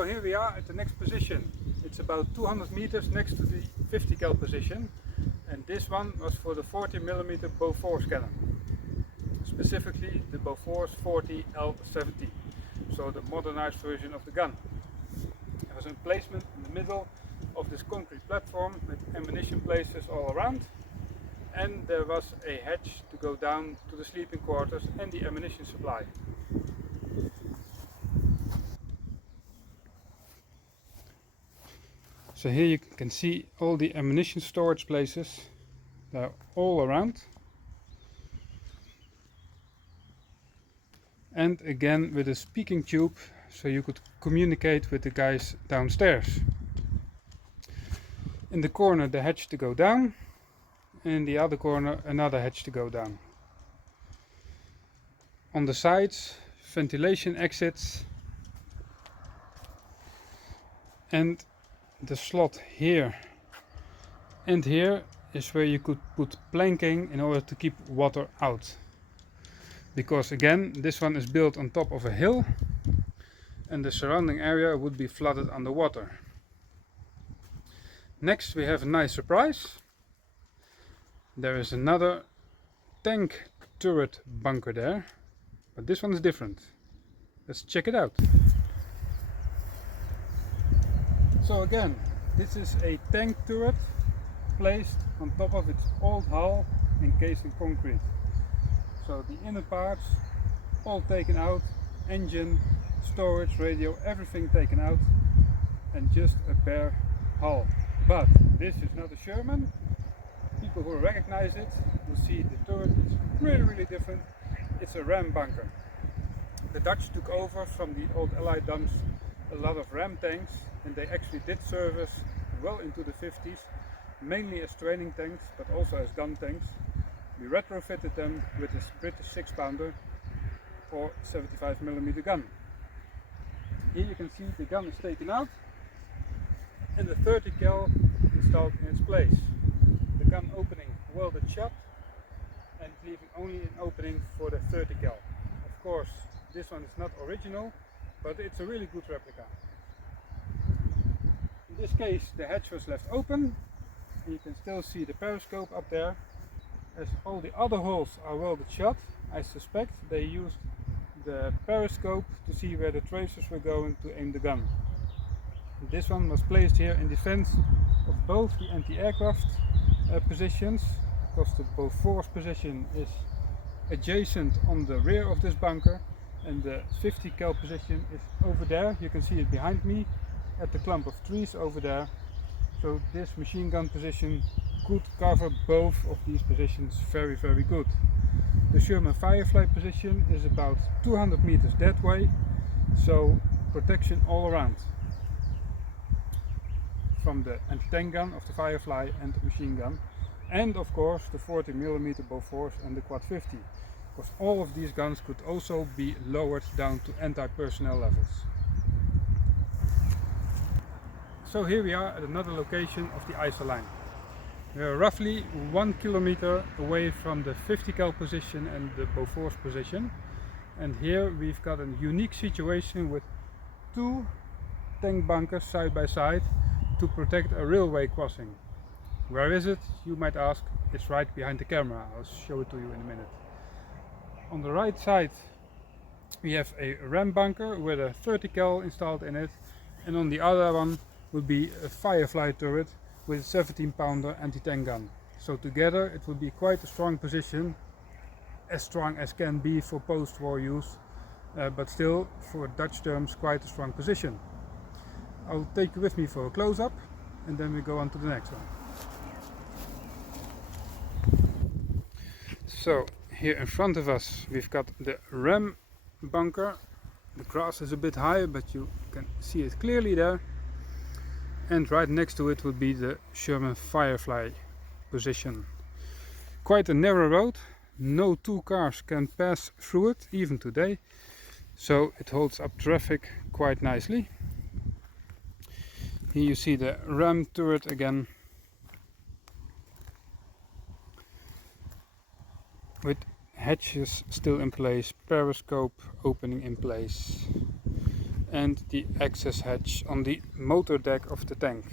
So here we are at the next position. It's about 200 meters next to the 50 cal position, and this one was for the 40mm Bofors cannon, specifically the Bofors 40L70, so the modernized version of the gun. It was in placement in the middle of this concrete platform with ammunition places all around, and there was a hatch to go down to the sleeping quarters and the ammunition supply. So here you can see all the ammunition storage places. They're all around. And again with a speaking tube, so you could communicate with the guys downstairs. In the corner the hatch to go down, and in the other corner another hatch to go down. On the sides, ventilation exits, and the slot here and here is where you could put planking in order to keep water out, because again this one is built on top of a hill and the surrounding area would be flooded underwater. Next we have a nice surprise. There is another tank turret bunker there, but this one is different. Let's check it out. So again, this is a tank turret placed on top of its old hull encased in concrete. So the inner parts all taken out, engine, storage, radio, everything taken out, and just a bare hull. But this is not a Sherman. People who recognize it will see the turret is really different. It's a ram bunker. The Dutch took over from the old Allied dumps a lot of ram tanks, and they actually did service well into the 50s, mainly as training tanks but also as gun tanks. We retrofitted them with this British 6-pounder or 75mm gun. Here you can see the gun is taken out and the 30 cal installed in its place. The gun opening welded shut and leaving only an opening for the 30 cal. Of course this one is not original, but it's a really good replica. In this case the hatch was left open, and you can still see the periscope up there. As all the other holes are welded shut, I suspect they used the periscope to see where the tracers were going to aim the gun. This one was placed here in defense of both the anti-aircraft positions, because the Bofors position is adjacent on the rear of this bunker, and the 50 cal position is over there. You can see it behind me at the clump of trees over there. So this machine gun position could cover both of these positions very good. The Sherman Firefly position is about 200 meters that way, so protection all around from the anti-tank gun of the Firefly and the machine gun, and of course the 40mm Bofors and the Quad 50. Because all of these guns could also be lowered down to anti-personnel levels. So here we are at another location of the Ijssel-line. We are roughly 1 kilometer away from the 50 cal position and the Bofors position, and here we've got a unique situation with two tank bunkers side by side to protect a railway crossing. Where is it, you might ask? It's right behind the camera. I'll show it to you in a minute. On the right side we have a ram bunker with a 30 cal installed in it, and on the other one would be a Firefly turret with a 17-pounder anti-tank gun. So together it would be quite a strong position, as strong as can be for post-war use, but still for Dutch terms quite a strong position. I'll take you with me for a close-up and then we go on to the next one. So here in front of us we've got the ram bunker. The grass is a bit high, but you can see it clearly there. And right next to it would be the Sherman Firefly position. Quite a narrow road, no two cars can pass through it, even today. So it holds up traffic quite nicely. Here you see the ram turret again, with hatches still in place, periscope opening in place. and the access hatch on the motor deck of the tank.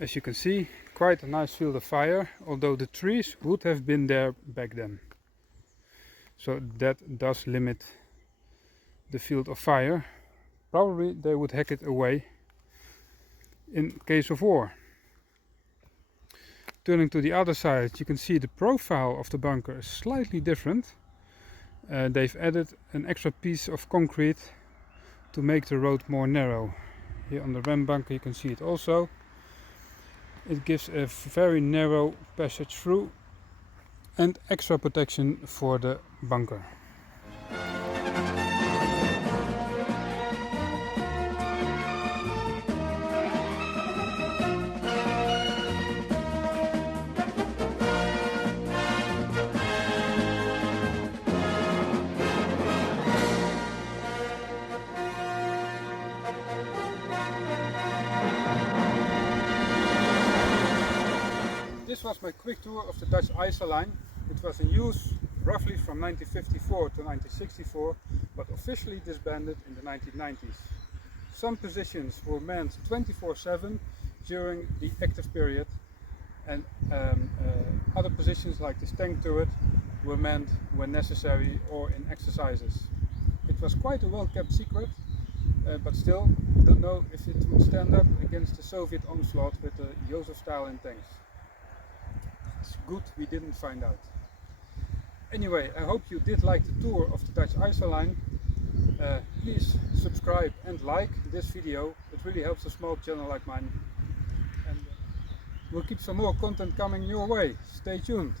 As you can see, quite a nice field of fire, although the trees would have been there back then. So that does limit the field of fire. Probably they would hack it away in case of war. Turning to the other side, you can see the profile of the bunker is slightly different. They've added an extra piece of concrete to make the road more narrow. Here on the ram bunker you can see it also. It gives a very narrow passage through and extra protection for the bunker. This was my quick tour of the Dutch Ijssel-line. It was in use roughly from 1954 to 1964, but officially disbanded in the 1990s. Some positions were manned 24/7 during the active period, and other positions like this tank turret were manned when necessary or in exercises. It was quite a well-kept secret, but still don't know if it would stand up against the Soviet onslaught with the Joseph Stalin tanks. It's good we didn't find out. Anyway, I hope you did like the tour of the Dutch Ijssel-line. Please subscribe and like this video. It really helps a small channel like mine. And we'll keep some more content coming your way. Stay tuned.